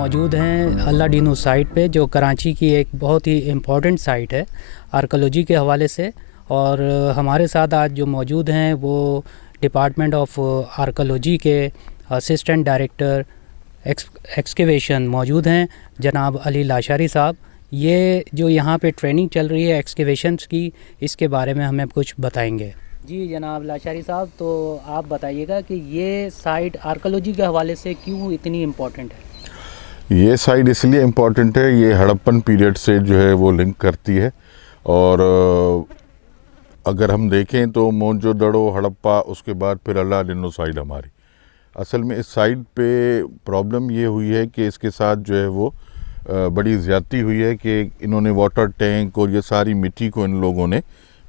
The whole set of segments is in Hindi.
मौजूद हैं अलादीनो साइट पे, जो कराची की एक बहुत ही इम्पोर्टेंट साइट है आर्कोलॉजी के हवाले से। और हमारे साथ आज जो मौजूद हैं वो डिपार्टमेंट ऑफ आर्कोलॉजी के असिस्टेंट डायरेक्टर एक्सकेवेशन मौजूद हैं, जनाब अली लाशारी साहब। ये जो यहाँ पे ट्रेनिंग चल रही है एक्सकेवेशंस की, इसके बारे में हमें कुछ बताएंगे। जी जनाब लाशारी साहब, तो आप बताइएगा कि ये साइट आर्कोलॉजी के हवाले से क्यों इतनी इम्पोर्टेंट है? ये साइट इसलिए इम्पोर्टेंट है, ये हड़प्पन पीरियड से जो है वो लिंक करती है। और अगर हम देखें तो मोहनजोदड़ो, हड़प्पा, उसके बाद फिर अलादीनो साइट हमारी। असल में इस साइट पे प्रॉब्लम ये हुई है कि इसके साथ जो है वो बड़ी ज़्यादती हुई है कि इन्होंने वाटर टैंक और ये सारी मिट्टी को इन लोगों ने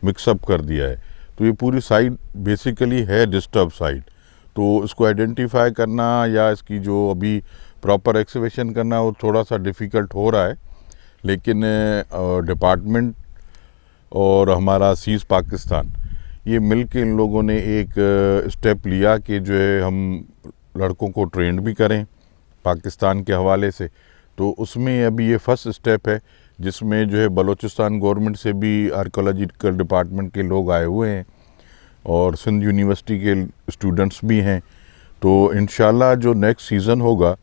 मिक्सअप कर दिया है। तो ये पूरी साइट बेसिकली है डिस्टर्ब साइट। तो इसको आइडेंटिफाई करना या इसकी जो अभी प्रॉपर एक्सकेवेशन करना वो थोड़ा सा डिफ़िकल्ट हो रहा है। लेकिन डिपार्टमेंट और हमारा सीज़ पाकिस्तान ये मिल के इन लोगों ने एक स्टेप लिया कि जो है हम लड़कों को ट्रेंड भी करें पाकिस्तान के हवाले से। तो उसमें अभी ये फर्स्ट स्टेप है जिसमें जो है बलूचिस्तान गवर्नमेंट से भी आर्कोलॉजिकल डिपार्टमेंट के लोग आए हुए हैं और सिंध यूनिवर्सिटी के स्टूडेंट्स भी हैं। तो इंशाल्लाह जो नेक्स्ट सीज़न होगा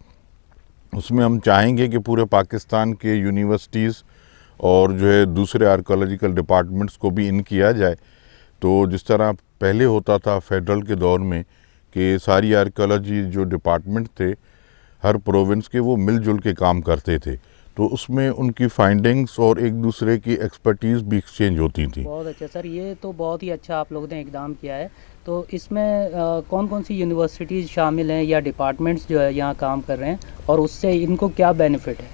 उसमें हम चाहेंगे कि पूरे पाकिस्तान के यूनिवर्सिटीज़ और जो है दूसरे आर्कोलॉजिकल डिपार्टमेंट्स को भी इन किया जाए। तो जिस तरह पहले होता था फेडरल के दौर में कि सारी आर्कोलॉजी जो डिपार्टमेंट थे हर प्रोविंस के वो मिलजुल के काम करते थे, तो उसमें उनकी फाइंडिंग्स और एक दूसरे की एक्सपर्टीज़ भी एक्सचेंज होती थी। बहुत अच्छा सर, ये तो बहुत ही अच्छा आप लोगों ने इकदाम किया है। तो इसमें कौन कौन सी यूनिवर्सिटीज़ शामिल हैं या डिपार्टमेंट्स जो है यहाँ काम कर रहे हैं और उससे इनको क्या बेनिफिट है?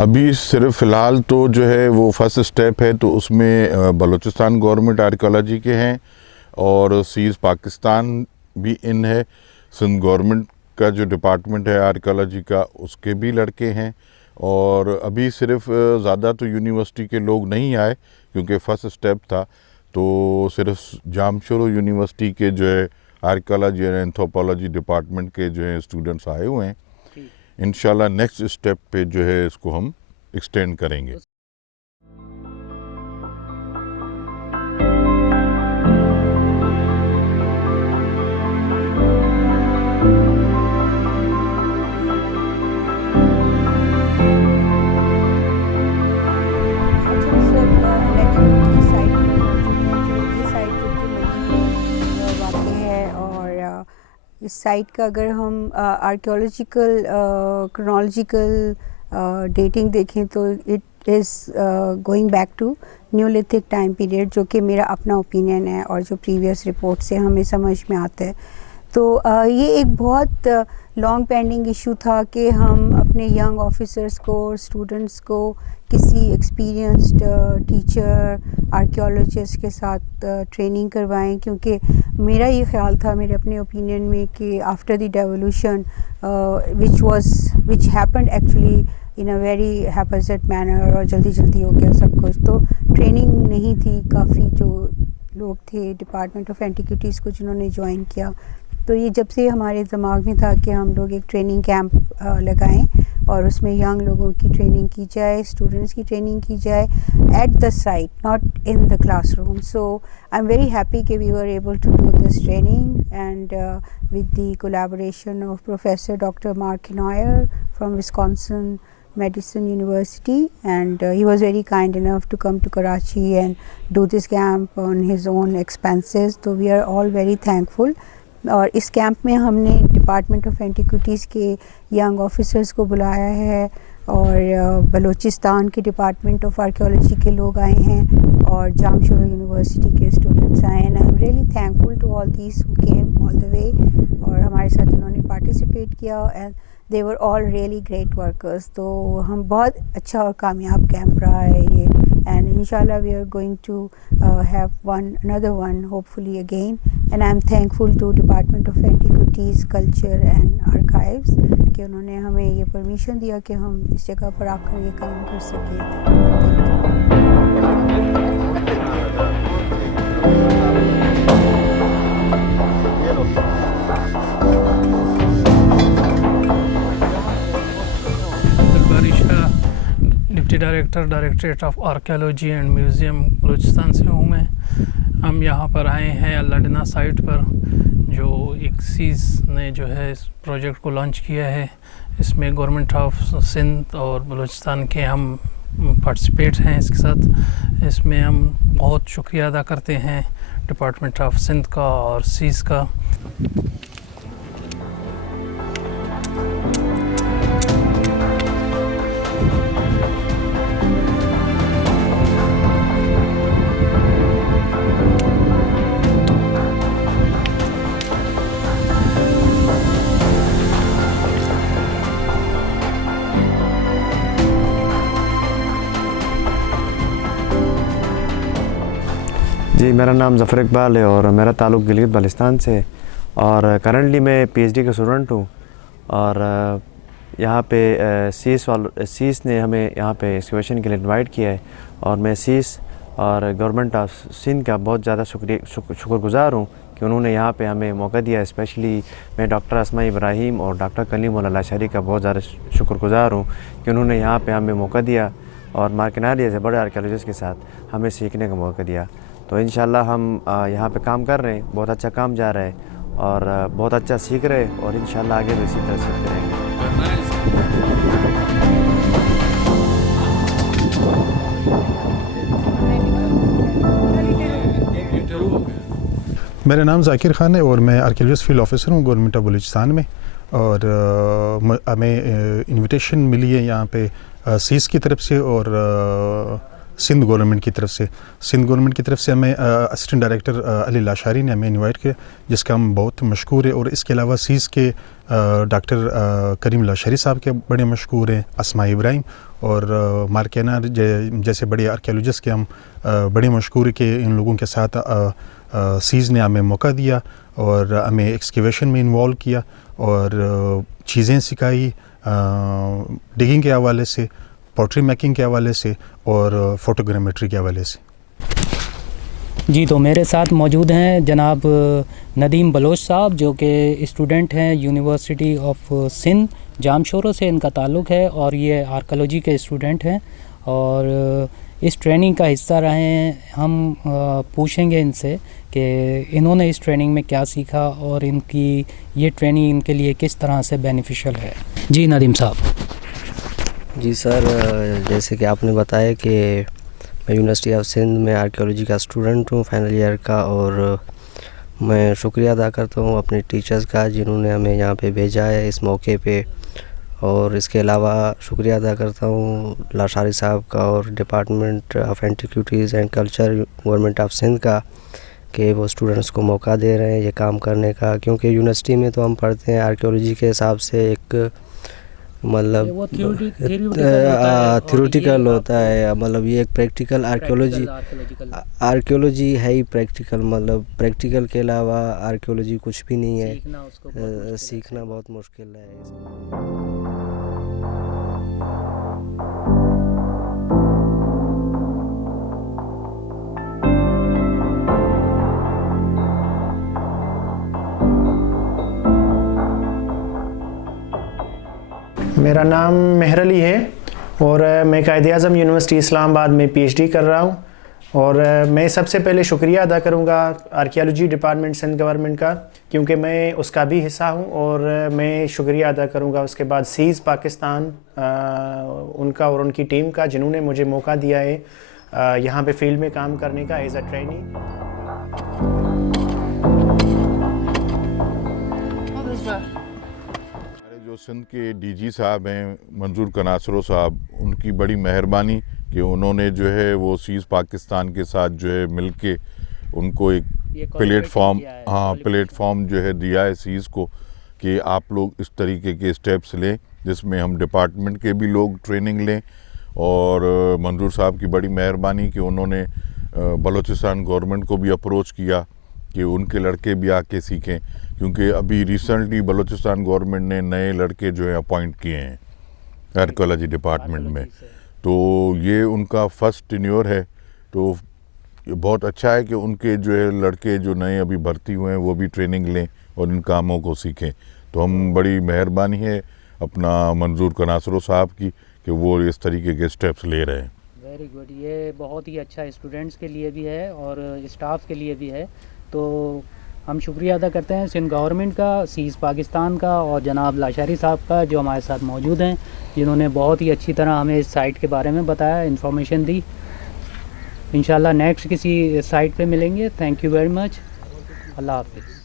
अभी सिर्फ फ़िलहाल तो जो है वो फर्स्ट स्टेप है, तो उसमें बलूचिस्तान गवर्नमेंट आर्कोलॉजी के हैं और सीज़ पाकिस्तान भी इन है। सिंध गवर्नमेंट का जो डिपार्टमेंट है आर्कोलॉजी का उसके भी लड़के हैं। और अभी सिर्फ ज़्यादा तो यूनिवर्सिटी के लोग नहीं आए क्योंकि फ़र्स्ट स्टेप था, तो सिर्फ जामशोरो यूनिवर्सिटी के जो है आर्कोलॉजी एंड एंथ्रोपोलॉजी डिपार्टमेंट के जो है स्टूडेंट्स आए हुए हैं। इंशाल्लाह नेक्स्ट स्टेप पे जो है इसको हम एक्सटेंड करेंगे। इस साइट का अगर हम आर्कियोलॉजिकल क्रोनोलॉजिकल डेटिंग देखें तो it is going back to neolithic time period, जो कि मेरा अपना ओपिनियन है और जो प्रीवियस रिपोर्ट से हमें समझ में आता है। तो ये एक बहुत लॉन्ग पेंडिंग इशू था कि हम अपने यंग ऑफिसर्स को और स्टूडेंट्स को किसी एक्सपीरियंस्ड टीचर आर्कियोलॉजिस्ट के साथ ट्रेनिंग करवाएं, क्योंकि मेरा ये ख्याल था मेरे अपने ओपिनियन में कि after the devolution which happened actually in a very haphazard manner और जल्दी हो गया सब कुछ, तो ट्रेनिंग नहीं थी। काफ़ी जो लोग थे डिपार्टमेंट ऑफ एंटिक्विटीज़ को जिन्होंने ज्वाइन किया, तो ये जब से हमारे दिमाग में था कि हम लोग एक ट्रेनिंग कैंप लगाएं और उसमें यंग लोगों की ट्रेनिंग की जाए, स्टूडेंट्स की ट्रेनिंग की जाए at the site, not in the classroom. So I am very happy कि we were able to do this training and with the collaboration of Professor Dr. Mark Neuer from Wisconsin Medicine University, and he was very kind enough to come to Karachi and do this camp on his own expenses. So we are all very thankful. और इस कैंप में हमने डिपार्टमेंट ऑफ एंटिक्विटीज़ के यंग ऑफिसर्स को बुलाया है और बलूचिस्तान के डिपार्टमेंट ऑफ आर्कियोलॉजी के लोग आए हैं और जामशोरो यूनिवर्सिटी के स्टूडेंट्स आए हैं। I am really thankful to all these who came all the way और हमारे साथ उन्होंने पार्टिसिपेट किया and they were all really great workers. तो हम बहुत अच्छा और कामयाब कैंप रहा है ये, and inshallah we are going to have another one hopefully again, and I am thankful to Department of Antiquities, Culture and Archives कि उन्होंने हमें ये परमिशन दिया कि हम इस जगह पर आकर ये काम कर सकें। Director directorate of archaeology and museum Balochistan से हूँ मैं। हम यहाँ पर आए हैं अल्लाडिना साइट पर, जो एक सीज़ ने जो है इस प्रोजेक्ट को लॉन्च किया है। इसमें गवर्नमेंट ऑफ सिंध और बलूचिस्तान के हम पार्टिसिपेट हैं इसके साथ। इसमें हम बहुत शुक्रिया अदा करते हैं डिपार्टमेंट ऑफ सिंध का और सीज़ का। जी, मेरा नाम ज़फ़र इकबाल है और मेरा ताल्लुक़ गिलगित बाल्टिस्तान से है और करंटली मैं पीएचडी का स्टूडेंट हूँ। और यहाँ पे सीस ने हमें यहाँ पे एक्सकवेशन के लिए इनवाइट किया है और मैं सीस और गवर्नमेंट ऑफ सिंध का बहुत ज़्यादा शुक्रगुज़ार हूँ कि उन्होंने यहाँ पे हमें मौका दिया। स्पेशली मैं डॉक्टर अस्मा इब्राहिम और डॉक्टर कलीमुल्लाह लाशारी का बहुत ज़्यादा शुक्रगुज़ार हूँ कि उन्होंने यहाँ पे हमें मौका दिया और मार्किनारी जैसे बड़े आर्कियोलॉजिस्ट के साथ हमें सीखने का मौका दिया। तो इंशाल्लाह हम यहाँ पे काम कर रहे हैं, बहुत अच्छा काम जा रहा है और बहुत अच्छा सीख रहे हैं और इंशाल्लाह आगे भी इसी तरह सीखते रहेंगे। मेरा नाम ज़ाकिर ख़ान है और मैं आर्कियोलॉजिस्ट फील्ड ऑफिसर हूँ गवर्नमेंट ऑफ बलूचिस्तान में। और हमें इनविटेशन मिली है यहाँ पे सीस की तरफ से और सिंध गवर्नमेंट की तरफ से। सिंध गवर्नमेंट की तरफ से हमें असिस्टेंट डायरेक्टर अली लाशारी ने हमें इनवाइट किया, जिसका हम बहुत मशहूर है। और इसके अलावा सीस के डॉक्टर करीम लाशारी साहब के बड़े मशहूर हैं, अस्मा इब्राहिम और मार्किना जैसे बड़े आर्कियोलॉजिस्ट के हम बड़े मशहूर के इन लोगों के साथ सीज़ ने हमें मौका दिया और हमें एक्सकेवेशन में इन्वॉल्व किया और चीज़ें सिखाई डिगिंग के हवाले से, पॉटरी मेकिंग के हवाले से और फोटोग्रामेट्री के हवाले से। जी, तो मेरे साथ मौजूद हैं जनाब नदीम बलोच साहब, जो कि स्टूडेंट हैं यूनिवर्सिटी ऑफ सिंध, जामशोरो से इनका ताल्लुक़ है और ये आर्कियोलॉजी के स्टूडेंट हैं और इस ट्रेनिंग का हिस्सा रहे हैं। हम पूछेंगे इनसे कि इन्होंने इस ट्रेनिंग में क्या सीखा और इनकी ये ट्रेनिंग इनके लिए किस तरह से बेनिफिशियल है। जी नदीम साहब। जी सर, जैसे कि आपने बताया कि मैं यूनिवर्सिटी ऑफ सिंध में आर्कियोलॉजी का स्टूडेंट हूँ फाइनल ईयर का, और मैं शुक्रिया अदा करता हूँ अपने टीचर्स का जिन्होंने हमें यहाँ पे भेजा है इस मौके पे। और इसके अलावा शुक्रिया अदा करता हूँ लाशारी साहब का और department of antiquities and culture government of Sindh का कि वो स्टूडेंट्स को मौका दे रहे हैं ये काम करने का। क्योंकि यूनिवर्सिटी में तो हम पढ़ते हैं आर्कियोलॉजी के हिसाब से एक मतलब थ्योरेटिकल होता है, मतलब ये एक प्रैक्टिकल आर्कियोलॉजी है ही प्रैक्टिकल, मतलब प्रैक्टिकल के अलावा आर्कियोलॉजी कुछ भी नहीं है। सीखना बहुत मुश्किल है। मेरा नाम मेहर अली है और मैं कायद-ए-आज़म यूनिवर्सिटी इस्लामाबाद में पीएचडी कर रहा हूँ। और मैं सबसे पहले शुक्रिया अदा करूँगा आर्कियोलॉजी डिपार्टमेंट सिंध गवर्नमेंट का, क्योंकि मैं उसका भी हिस्सा हूँ। और मैं शुक्रिया अदा करूँगा उसके बाद सीज़ पाकिस्तान उनका और उनकी टीम का, जिन्होंने मुझे मौका दिया है यहाँ पे फील्ड में काम करने का एज अ ट्रेनी। जो सिंध के डीजी साहब हैं मंजूर कनासरो साहब, उनकी बड़ी मेहरबानी कि उन्होंने जो है वो सीज़ पाकिस्तान के साथ जो है मिलके उनको एक प्लेटफॉर्म जो है दिया है सीज़ को कि आप लोग इस तरीके के स्टेप्स लें जिसमें हम डिपार्टमेंट के भी लोग ट्रेनिंग लें। और मंजूर साहब की बड़ी मेहरबानी कि उन्होंने बलूचिस्तान गवर्नमेंट को भी अप्रोच किया कि उनके लड़के भी आके सीखें, क्योंकि अभी रिसेंटली बलूचिस्तान गवर्नमेंट ने नए लड़के जो है अपॉइंट किए हैं आर्कियोलॉजी डिपार्टमेंट में, तो ये उनका फर्स्ट टेन्योर है। तो ये बहुत अच्छा है कि उनके जो है लड़के जो नए अभी भर्ती हुए हैं वो भी ट्रेनिंग लें और इन कामों को सीखें। तो हम बड़ी मेहरबानी है अपना मंजूर कनासरो साहब की कि वो इस तरीके के स्टेप्स ले रहे हैं। Very good. ये बहुत ही अच्छा स्टूडेंट्स के लिए भी है और स्टाफ के लिए भी है। तो हम शुक्रिया अदा करते हैं सिंध गवर्नमेंट का, सीज पाकिस्तान का और जनाब लाशारी साहब का जो हमारे साथ मौजूद हैं, जिन्होंने बहुत ही अच्छी तरह हमें इस साइट के बारे में बताया, इन्फॉर्मेशन दी। इंशाल्लाह नेक्स्ट किसी साइट पे मिलेंगे। Thank you very much. अल्लाह हाफिज़।